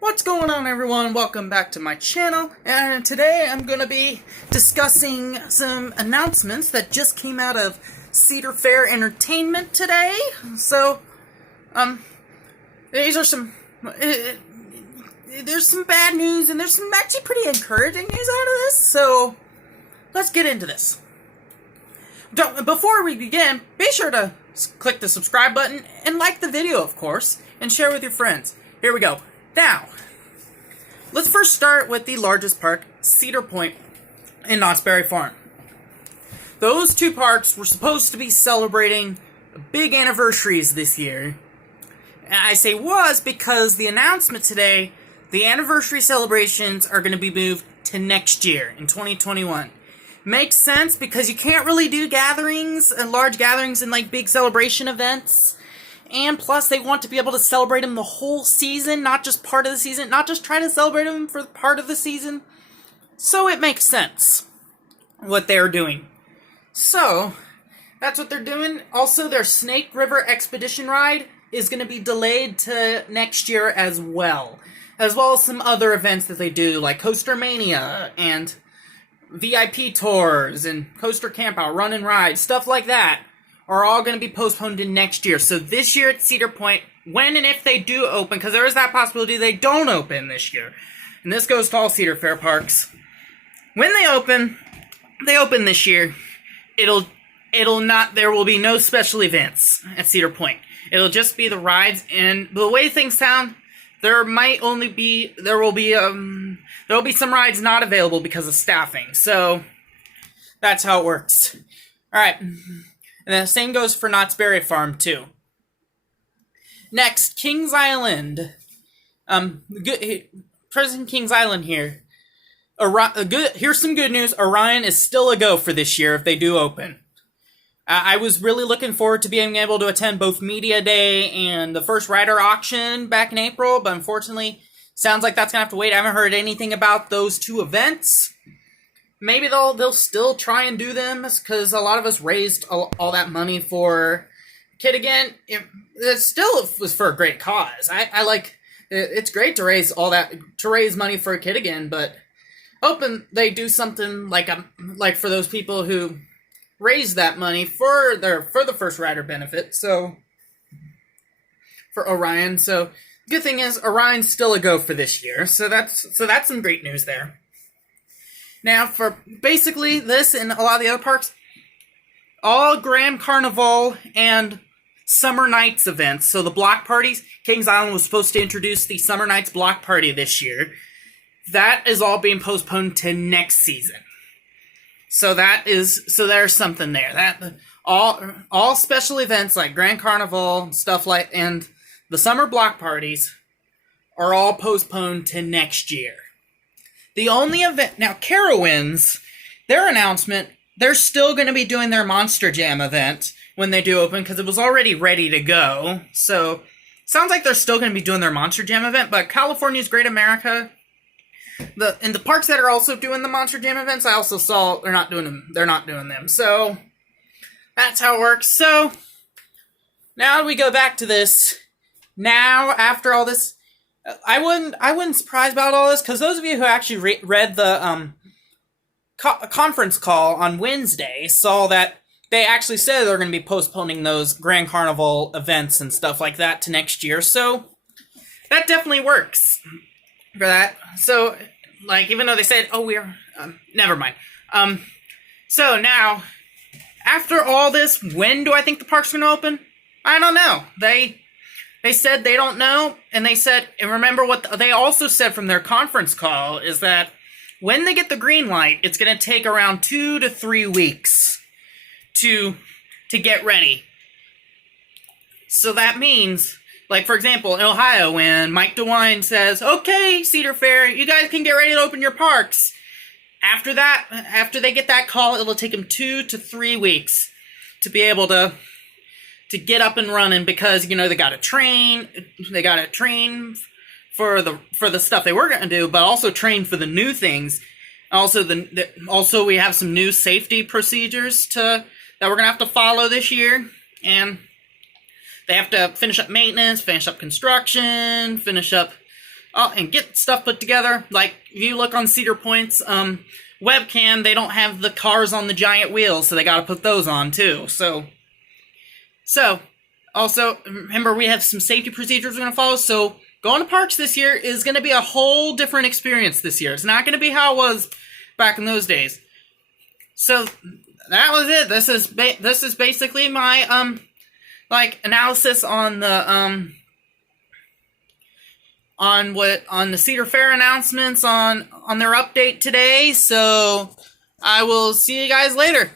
What's going on, everyone? Welcome back to my channel, and today I'm going to be discussing some announcements that just came out of Cedar Fair Entertainment today. So, these are some, there's some bad news, and there's some actually pretty encouraging news out of this, so let's get into this. Before we begin, be sure to click the subscribe button and like the video, of course, and share with your friends. Here we go. Now, let's first start with the largest park, Cedar Point and Knott's Berry Farm. Those two parks were supposed to be celebrating big anniversaries this year. And I say was because the announcement today, the anniversary celebrations are going to be moved to next year, in 2021. Makes sense because you can't really do gatherings and large gatherings and like big celebration events. And plus, they want to be able to celebrate them the whole season, not just part of the season, not just try to celebrate them for part of the season. So it makes sense what they're doing. So, that's what they're doing. Also, their Snake River Expedition ride is going to be delayed to next year as well as some other events that they do, like Coaster Mania and VIP tours and Coaster Campout, Run and Ride, stuff like that. Are all going to be postponed to next year. So this year at Cedar Point, when and if they do open, because there is that possibility they don't open this year, and this goes to all Cedar Fair parks. When they open this year, there will be no special events at Cedar Point. It'll just be the rides, and the way things sound, there will be some rides not available because of staffing. So that's how it works. All right. And the same goes for Knott's Berry Farm, too. Next, Kings Island. President Kings Island here. Here's some good news. Orion is still a go for this year if they do open. I was really looking forward to being able to attend both Media Day and the first rider auction back in April, but unfortunately, sounds like that's going to have to wait. I haven't heard anything about those two events. Maybe they'll still try and do them, because a lot of us raised all that money for Kid Again. It still was for a great cause. I like it's great to raise money for a Kid Again, but hoping they do something like for those people who raised that money for the first rider benefit. So for Orion, so good thing is Orion's still a go for this year. So that's some great news there. Now, for basically this and a lot of the other parks, all Grand Carnival and Summer Nights events, so the block parties, Kings Island was supposed to introduce the Summer Nights block party this year. That is all being postponed to next season. So there's something there. That all special events like Grand Carnival, stuff like, and the summer block parties are all postponed to next year. The only event, now Carowinds, their announcement, they're still going to be doing their Monster Jam event when they do open, because it was already ready to go. So, sounds like they're still going to be doing their Monster Jam event, but California's Great America, the parks that are also doing the Monster Jam events, I also saw they're not doing them. So, that's how it works. So, now we go back to this. Now, after all this, I wasn't surprised about all this, because those of you who actually read the conference call on Wednesday saw that they actually said they're going to be postponing those Grand Carnival events and stuff like that to next year. So that definitely works for that. So, like, even though they said, oh, we're never mind. So now, after all this, when do I think the park's going to open? I don't know. They said they don't know, and they said, and remember what they also said from their conference call is that when they get the green light, it's going to take around 2 to 3 weeks to get ready. So that means, like, for example, in Ohio, when Mike DeWine says, okay, Cedar Fair, you guys can get ready to open your parks. After they get that call, it'll take them 2 to 3 weeks to be able to get up and running, because, you know, they got to train for the stuff they were going to do, but also train for the new things. Also, we have some new safety procedures that we're going to have to follow this year, and they have to finish up maintenance, finish up construction, finish up Oh, and get stuff put together. Like, if you look on Cedar Point's webcam, they don't have the cars on the giant wheels, so they gotta put those on, too. So, also, remember, we have some safety procedures we're gonna follow, so going to parks this year is gonna be a whole different experience this year. It's not gonna be how it was back in those days. So, that was it. This is basically my, analysis on the, on the Cedar Fair announcements on their update today. So I will see you guys later.